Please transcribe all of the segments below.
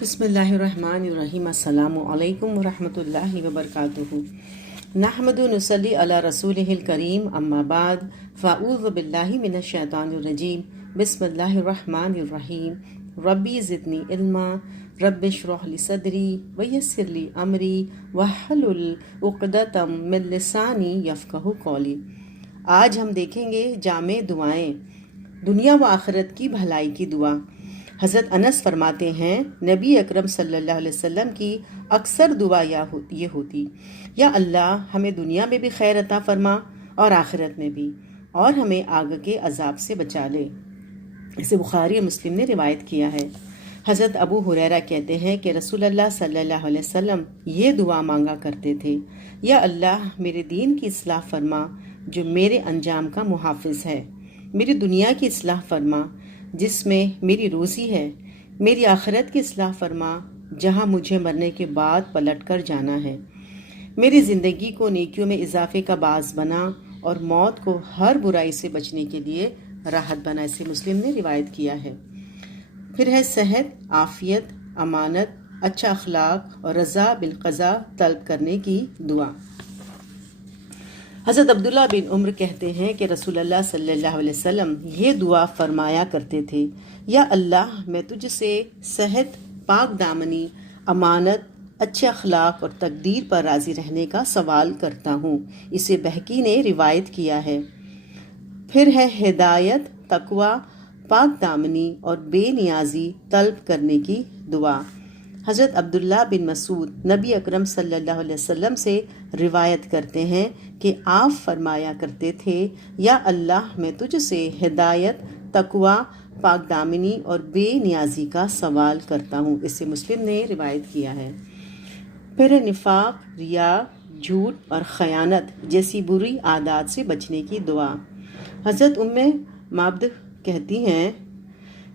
بسم اللہ الرحمن الرحیم السلام علیکم ورحمۃ اللہ وبرکاتہ نحمد نصلی علی رسولہ الکریم اما بعد فاعوذ باللہ من الشیطان الرجیم بسم اللہ الرحمن الرحیم ربی زدنی علما رب اشرح لی صدری ویسر لی امری واحلل عقدۃ من لسانی یفقہوا قولی۔ آج ہم دیکھیں گے جامع دعائیں، دنیا و آخرت کی بھلائی کی دعا۔ حضرت انس فرماتے ہیں نبی اکرم صلی اللہ علیہ وسلم کی اکثر دعا یہ ہوتی، یا اللہ ہمیں دنیا میں بھی خیر عطا فرما اور آخرت میں بھی، اور ہمیں آگ کے عذاب سے بچا لے۔ اسے بخاری و مسلم نے روایت کیا ہے۔ حضرت ابو ہریرہ کہتے ہیں کہ رسول اللہ صلی اللہ علیہ وسلم یہ دعا مانگا کرتے تھے، یا اللہ میرے دین کی اصلاح فرما جو میرے انجام کا محافظ ہے، میری دنیا کی اصلاح فرما جس میں میری روزی ہے، میری آخرت کی اصلاح فرما جہاں مجھے مرنے کے بعد پلٹ کر جانا ہے، میری زندگی کو نیکیوں میں اضافے کا باعث بنا اور موت کو ہر برائی سے بچنے کے لیے راحت بنا۔ اسے مسلم نے روایت کیا ہے۔ پھر ہے صحت، عافیت، امانت، اچھا اخلاق اور رضا بالقضاء طلب کرنے کی دعا۔ حضرت عبداللہ بن عمر کہتے ہیں کہ رسول اللہ صلی اللہ علیہ وسلم یہ دعا فرمایا کرتے تھے، یا اللہ میں تجھ سے صحت، پاک دامنی، امانت، اچھے اخلاق اور تقدیر پر راضی رہنے کا سوال کرتا ہوں۔ اسے بہقی نے روایت کیا ہے۔ پھر ہے ہدایت، تقوی، پاک دامنی اور بے نیازی طلب کرنے کی دعا۔ حضرت عبداللہ بن مسعود نبی اکرم صلی اللہ علیہ وسلم سے روایت کرتے ہیں کہ آپ فرمایا کرتے تھے، یا اللہ میں تجھ سے ہدایت، تقوی، پاک دامنی اور بے نیازی کا سوال کرتا ہوں۔ اسے مسلم نے روایت کیا ہے۔ پھر نفاق، ریا، جھوٹ اور خیانت جیسی بری عادات سے بچنے کی دعا۔ حضرت معبد کہتی ہیں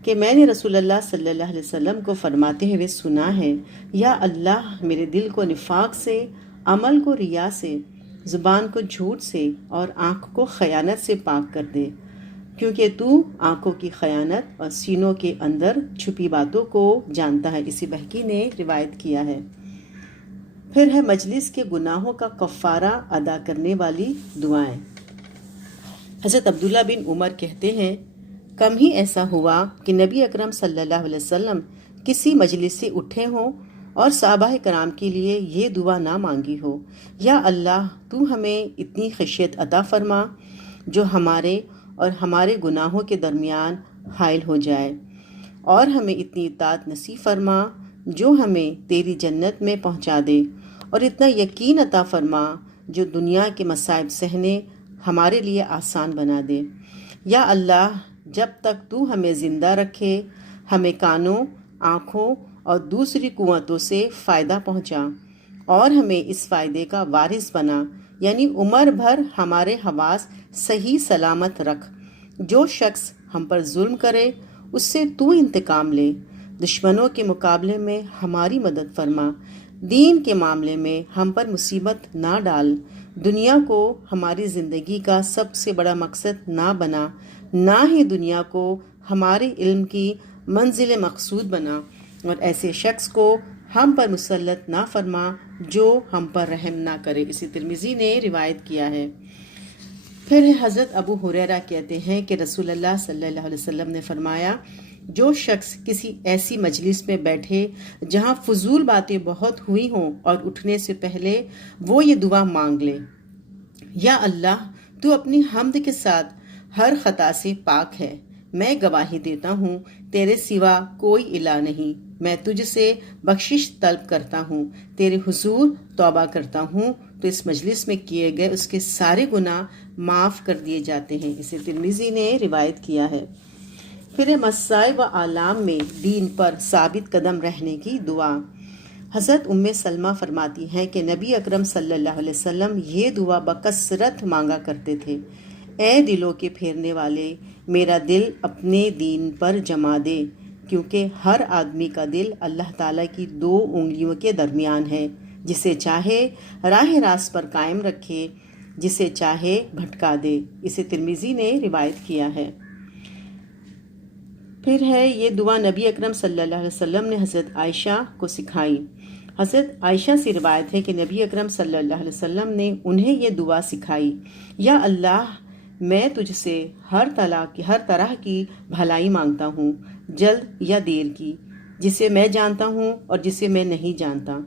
کہ میں نے رسول اللہ صلی اللہ علیہ وسلم کو فرماتے ہوئے سنا ہے، یا اللہ میرے دل کو نفاق سے، عمل کو ریا سے، زبان کو جھوٹ سے اور آنکھ کو خیانت سے پاک کر دے، کیونکہ تو آنکھوں کی خیانت اور سینوں کے اندر چھپی باتوں کو جانتا ہے۔ اسی بہقی نے روایت کیا ہے۔ پھر ہے مجلس کے گناہوں کا کفارہ ادا کرنے والی دعائیں۔ حضرت عبداللہ بن عمر کہتے ہیں کم ہی ایسا ہوا کہ نبی اکرم صلی اللہ علیہ وسلم کسی مجلس سے اٹھے ہوں اور صحابہ کرام کے لیے یہ دعا نہ مانگی ہو، یا اللہ تو ہمیں اتنی خشیت عطا فرما جو ہمارے اور ہمارے گناہوں کے درمیان حائل ہو جائے، اور ہمیں اتنی اطاعت نصیب فرما جو ہمیں تیری جنت میں پہنچا دے، اور اتنا یقین عطا فرما جو دنیا کے مصائب سہنے ہمارے لیے آسان بنا دے۔ یا اللہ جب تک تو ہمیں زندہ رکھے ہمیں کانوں، آنکھوں اور دوسری قوتوں سے فائدہ پہنچا، اور ہمیں اس فائدے کا وارث بنا، یعنی عمر بھر ہمارے حواس صحیح سلامت رکھ۔ جو شخص ہم پر ظلم کرے اس سے تو انتقام لے، دشمنوں کے مقابلے میں ہماری مدد فرما، دین کے معاملے میں ہم پر مصیبت نہ ڈال، دنیا کو ہماری زندگی کا سب سے بڑا مقصد نہ بنا، نہ ہی دنیا کو ہمارے علم کی منزل مقصود بنا، اور ایسے شخص کو ہم پر مسلط نہ فرما جو ہم پر رحم نہ کرے۔ اسے ترمذی نے روایت کیا ہے۔ پھر حضرت ابو ہریرہ کہتے ہیں کہ رسول اللہ صلی اللہ علیہ وسلم نے فرمایا جو شخص کسی ایسی مجلس میں بیٹھے جہاں فضول باتیں بہت ہوئی ہوں اور اٹھنے سے پہلے وہ یہ دعا مانگ لے، یا اللہ تو اپنی حمد کے ساتھ ہر خطا سے پاک ہے، میں گواہی دیتا ہوں تیرے سوا کوئی الہ نہیں، میں تجھ سے بخشش طلب کرتا ہوں، تیرے حضور توبہ کرتا ہوں، تو اس مجلس میں کیے گئے اس کے سارے گناہ معاف کر دیے جاتے ہیں۔ اسے ترمذی نے روایت کیا ہے۔ پھر مسائب و آلام میں دین پر ثابت قدم رہنے کی دعا۔ حضرت سلمہ فرماتی ہیں کہ نبی اکرم صلی اللہ علیہ وسلم یہ دعا بکثرت مانگا کرتے تھے، اے دلوں کے پھیرنے والے میرا دل اپنے دین پر جما دے، کیونکہ ہر آدمی کا دل اللہ تعالیٰ کی 2 انگلیوں کے درمیان ہے، جسے چاہے راہ راست پر قائم رکھے، جسے چاہے بھٹکا دے۔ اسے ترمذی نے روایت کیا ہے۔ پھر ہے یہ دعا نبی اکرم صلی اللہ علیہ وسلم نے حضرت عائشہ کو سکھائی۔ حضرت عائشہ سے روایت ہے کہ نبی اکرم صلی اللہ علیہ وسلم نے انہیں یہ دعا سکھائی، یا اللہ میں تجھ سے ہر طرح کی بھلائی مانگتا ہوں، جلد یا دیر کی، جسے میں جانتا ہوں اور جسے میں نہیں جانتا،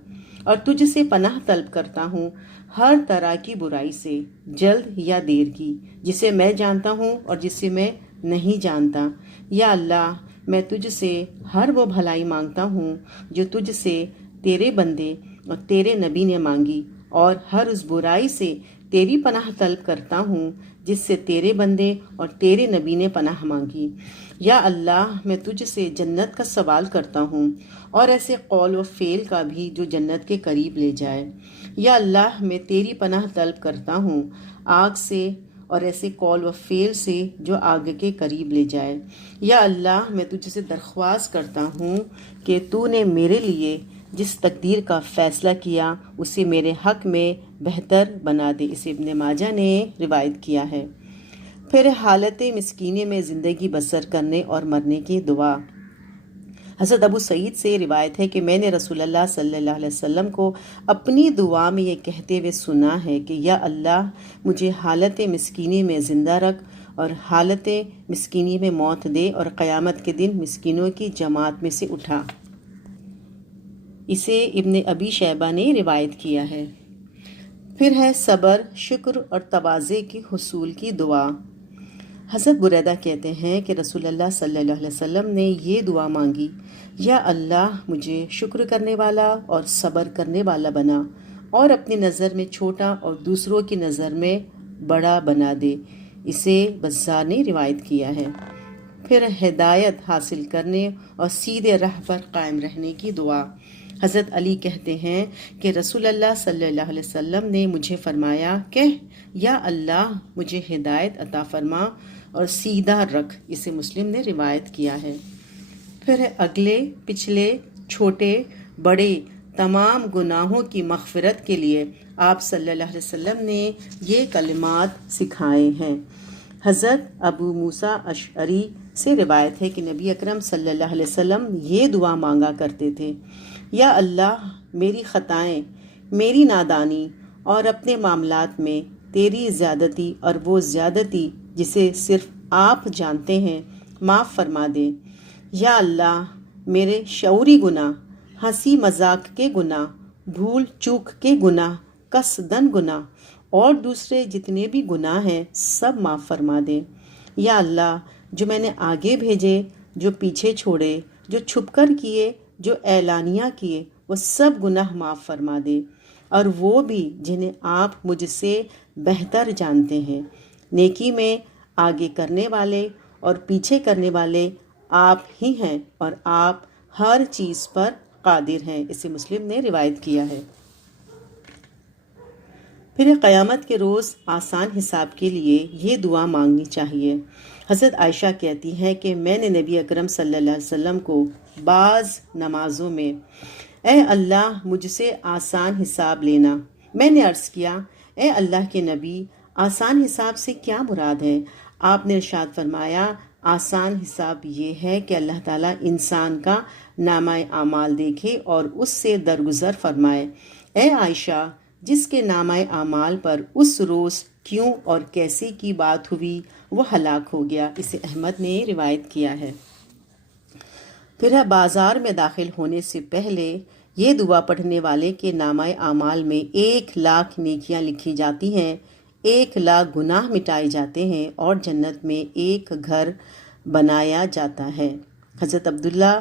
اور تجھ سے پناہ طلب کرتا ہوں ہر طرح کی برائی سے، جلد یا دیر کی، جسے میں جانتا ہوں اور جسے میں نہیں جانتا۔ یا اللہ میں تجھ سے ہر وہ بھلائی مانگتا ہوں جو تجھ سے تیرے بندے اور تیرے نبی نے مانگی، اور ہر اس برائی سے تیری پناہ طلب کرتا ہوں جس سے تیرے بندے اور تیرے نبی نے پناہ مانگی۔ یا اللہ میں تجھ سے جنت کا سوال کرتا ہوں، اور ایسے قول و فعل کا بھی جو جنت کے قریب لے جائے۔ یا اللہ میں تیری پناہ طلب کرتا ہوں آگ سے، اور ایسے قول و فعل سے جو آگ کے قریب لے جائے۔ یا اللہ میں تجھ سے درخواست کرتا ہوں کہ تو نے میرے لیے جس تقدیر کا فیصلہ کیا اسے میرے حق میں بہتر بنا دے۔ اسے ابن ماجہ نے روایت کیا ہے۔ پھر حالت مسکینے میں زندگی بسر کرنے اور مرنے کی دعا۔ حضرت ابو سعید سے روایت ہے کہ میں نے رسول اللہ صلی اللہ علیہ وسلم کو اپنی دعا میں یہ کہتے ہوئے سنا ہے کہ یا اللہ مجھے حالت مسکینی میں زندہ رکھ اور حالت مسکینی میں موت دے، اور قیامت کے دن مسکینوں کی جماعت میں سے اٹھا۔ اسے ابن ابی شیبہ نے روایت کیا ہے۔ پھر ہے صبر، شکر اور تواضع کے حصول کی دعا۔ حضرت بریدہ کہتے ہیں کہ رسول اللہ صلی اللہ علیہ وسلم نے یہ دعا مانگی، یا اللہ مجھے شکر کرنے والا اور صبر کرنے والا بنا، اور اپنی نظر میں چھوٹا اور دوسروں کی نظر میں بڑا بنا دے۔ اسے بزار نے روایت کیا ہے۔ پھر ہدایت حاصل کرنے اور سیدھے راہ پر قائم رہنے کی دعا۔ حضرت علی کہتے ہیں کہ رسول اللہ صلی اللہ علیہ وسلم نے مجھے فرمایا کہ یا اللہ مجھے ہدایت عطا فرما اور سیدھا رکھ۔ اسے مسلم نے روایت کیا ہے۔ پھر اگلے پچھلے چھوٹے بڑے تمام گناہوں کی مغفرت کے لیے آپ صلی اللہ علیہ وسلم نے یہ کلمات سکھائے ہیں۔ حضرت ابو موسیٰ اشعری سے روایت ہے کہ نبی اکرم صلی اللہ علیہ وسلم یہ دعا مانگا کرتے تھے، یا اللہ میری خطائیں، میری نادانی اور اپنے معاملات میں تیری زیادتی اور وہ زیادتی جسے صرف آپ جانتے ہیں معاف فرما دے۔ یا اللہ میرے شعوری گناہ، ہنسی مذاق کے گناہ، بھول چوک کے گناہ، قصدن گناہ اور دوسرے جتنے بھی گناہ ہیں سب معاف فرما دے۔ یا اللہ جو میں نے آگے بھیجے، جو پیچھے چھوڑے، جو چھپ کر کیے، جو اعلانیہ کیے، وہ سب گناہ معاف فرما دے، اور وہ بھی جنہیں آپ مجھ سے بہتر جانتے ہیں۔ نیکی میں آگے کرنے والے اور پیچھے کرنے والے آپ ہی ہیں، اور آپ ہر چیز پر قادر ہیں۔ اسے مسلم نے روایت کیا ہے۔ پھر قیامت کے روز آسان حساب کے لیے یہ دعا مانگنی چاہیے۔ حضرت عائشہ کہتی ہے کہ میں نے نبی اکرم صلی اللہ علیہ وسلم کو بعض نمازوں میں اے اللہ مجھ سے آسان حساب لینا۔ میں نے عرض کیا اے اللہ کے نبی آسان حساب سے کیا مراد ہے؟ آپ نے ارشاد فرمایا آسان حساب یہ ہے کہ اللہ تعالیٰ انسان کا نامہ اعمال دیکھے اور اس سے درگزر فرمائے۔ اے عائشہ جس کے نامہ اعمال پر اس روز کیوں اور کیسے کی بات ہوئی وہ ہلاک ہو گیا۔ اسے احمد نے روایت کیا ہے۔ پھر بازار میں داخل ہونے سے پہلے یہ دعا پڑھنے والے کے نامہ اعمال میں 1,00,000 نیکیاں لکھی جاتی ہیں، 1,00,000 گناہ مٹائے جاتے ہیں، اور جنت میں ایک گھر بنایا جاتا ہے۔ حضرت عبداللہ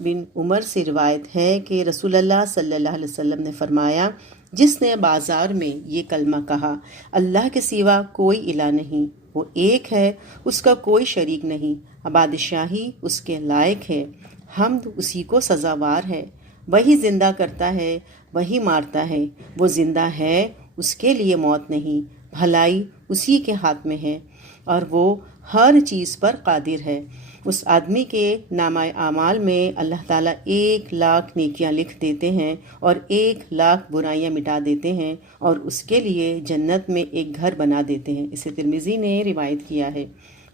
بن عمر سے روایت ہے کہ رسول اللہ صلی اللہ علیہ وسلم نے فرمایا جس نے بازار میں یہ کلمہ کہا اللہ کے سوا کوئی الہ نہیں، وہ ایک ہے، اس کا کوئی شریک نہیں، بادشاہی اس کے لائق ہے، حمد اسی کو سزاوار ہے، وہی زندہ کرتا ہے، وہی مارتا ہے، وہ زندہ ہے اس کے لیے موت نہیں، بھلائی اسی کے ہاتھ میں ہے اور وہ ہر چیز پر قادر ہے۔ اس آدمی کے نامہ اعمال میں اللہ تعالیٰ 1,00,000 نیکیاں لکھ دیتے ہیں اور 1,00,000 برائیاں مٹا دیتے ہیں، اور اس کے لیے جنت میں ایک گھر بنا دیتے ہیں۔ اسے ترمذی نے روایت کیا ہے۔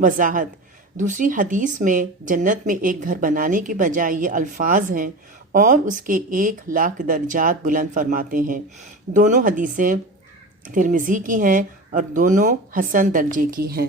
وضاحت: دوسری حدیث میں جنت میں ایک گھر بنانے کے بجائے یہ الفاظ ہیں اور اس کے 1,00,000 درجات بلند فرماتے ہیں۔ دونوں حدیثیں ترمذی کی ہیں اور دونوں حسن درجے کی ہیں۔